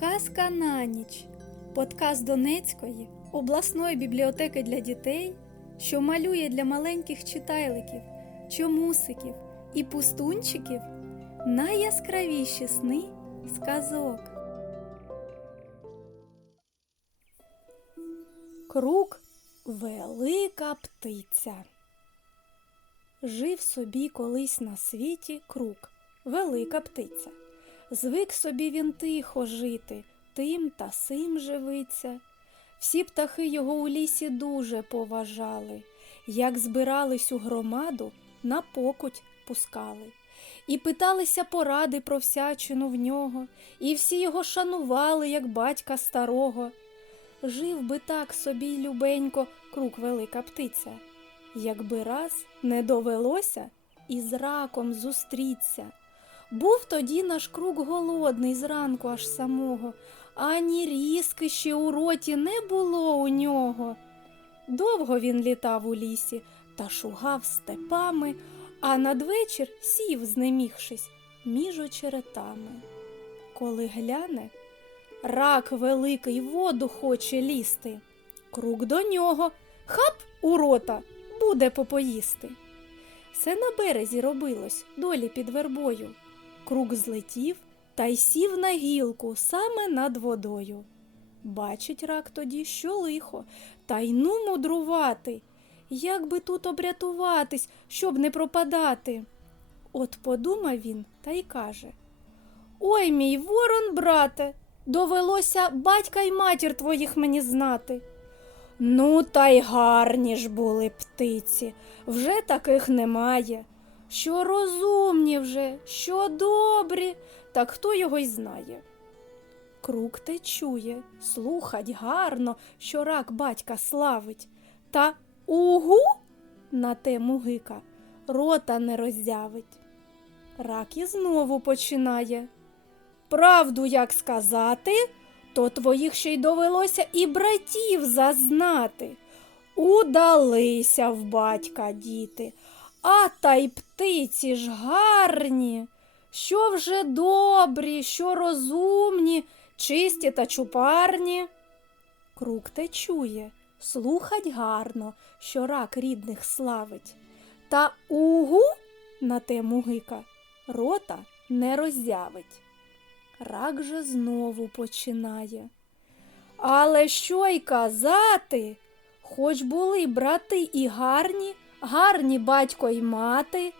Казка на ніч. Подкаст Донецької обласної бібліотеки для дітей, що малює для маленьких читайликів, чомусиків і пустунчиків найяскравіші сни сказок. Круг велика птиця. Жив собі колись на світі круг, велика птиця. Звик собі він тихо жити, тим та сим живиться. Всі птахи його у лісі дуже поважали, як збирались у громаду, на покуть пускали. І питалися поради про всячину в нього, і всі його шанували, як батька старого. Жив би так собі любенько круг велика птиця, якби раз не довелося із раком зустріться. Був тоді наш круг голодний зранку аж самого, ані різки ще у роті не було у нього. Довго він літав у лісі та шугав степами, а надвечір сів, знемігшись, між очеретами. Коли гляне, рак великий воду хоче лізти. Круг до нього, хап у рота, буде попоїсти. Все на березі робилось, долі під вербою. Круг злетів та й сів на гілку саме над водою. Бачить рак тоді, що лихо, та й ну мудрувати. Як би тут обрятуватись, щоб не пропадати? От подумав він та й каже Ой, мій ворон, брате, довелося батька й матір твоїх мені знати. Ну, та й гарні ж були птиці, вже таких немає. Що розумні вже, що добрі, так хто його й знає. Круг те чує, слухать гарно, що рак батька славить, та угу на те мугика рота не роззявить. Рак і знову починає. Правду як сказати, то твоїх ще й довелося і братів зазнати. Удалися в батька діти, а та й птиці ж гарні, що вже добрі, що розумні, чисті та чупарні. Круг те чує, слухать гарно, що рак рідних славить. Та угу на те мугика рота не роззявить. Рак же знову починає. Але що й казати, хоч були брати і гарні, гарні батько й мати,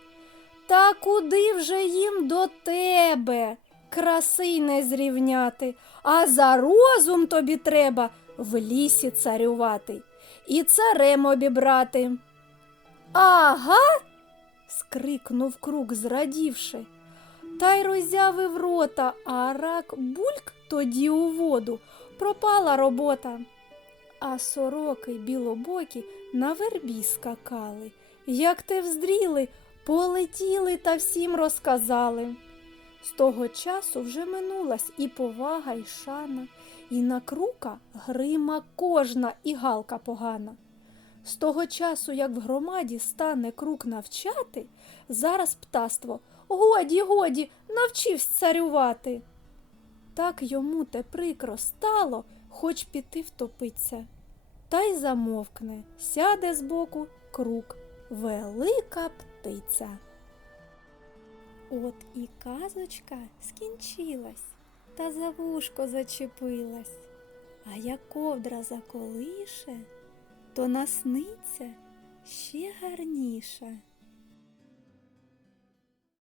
та куди вже їм до тебе краси не зрівняти, а за розум тобі треба в лісі царювати і царем обібрати. Ага. скрикнув круг, зрадівши. Та й роззявив рота, а рак бульк тоді у воду. Пропала робота. А сороки білобокі на вербі скакали. Як те вздріли, полетіли та всім розказали. З того часу вже минулась і повага, і шана, і на крука грима кожна і галка погана. З того часу, як в громаді стане крук навчати, зараз птаство годі, годі, навчивсь царювати. Так йому те прикро стало, хоч піти втопиться. Та й замовкне, сяде збоку круг, велика птиця. От і казочка скінчилась, та за вушко зачепилась, а як ковдра заколише, то насниться ще гарніше.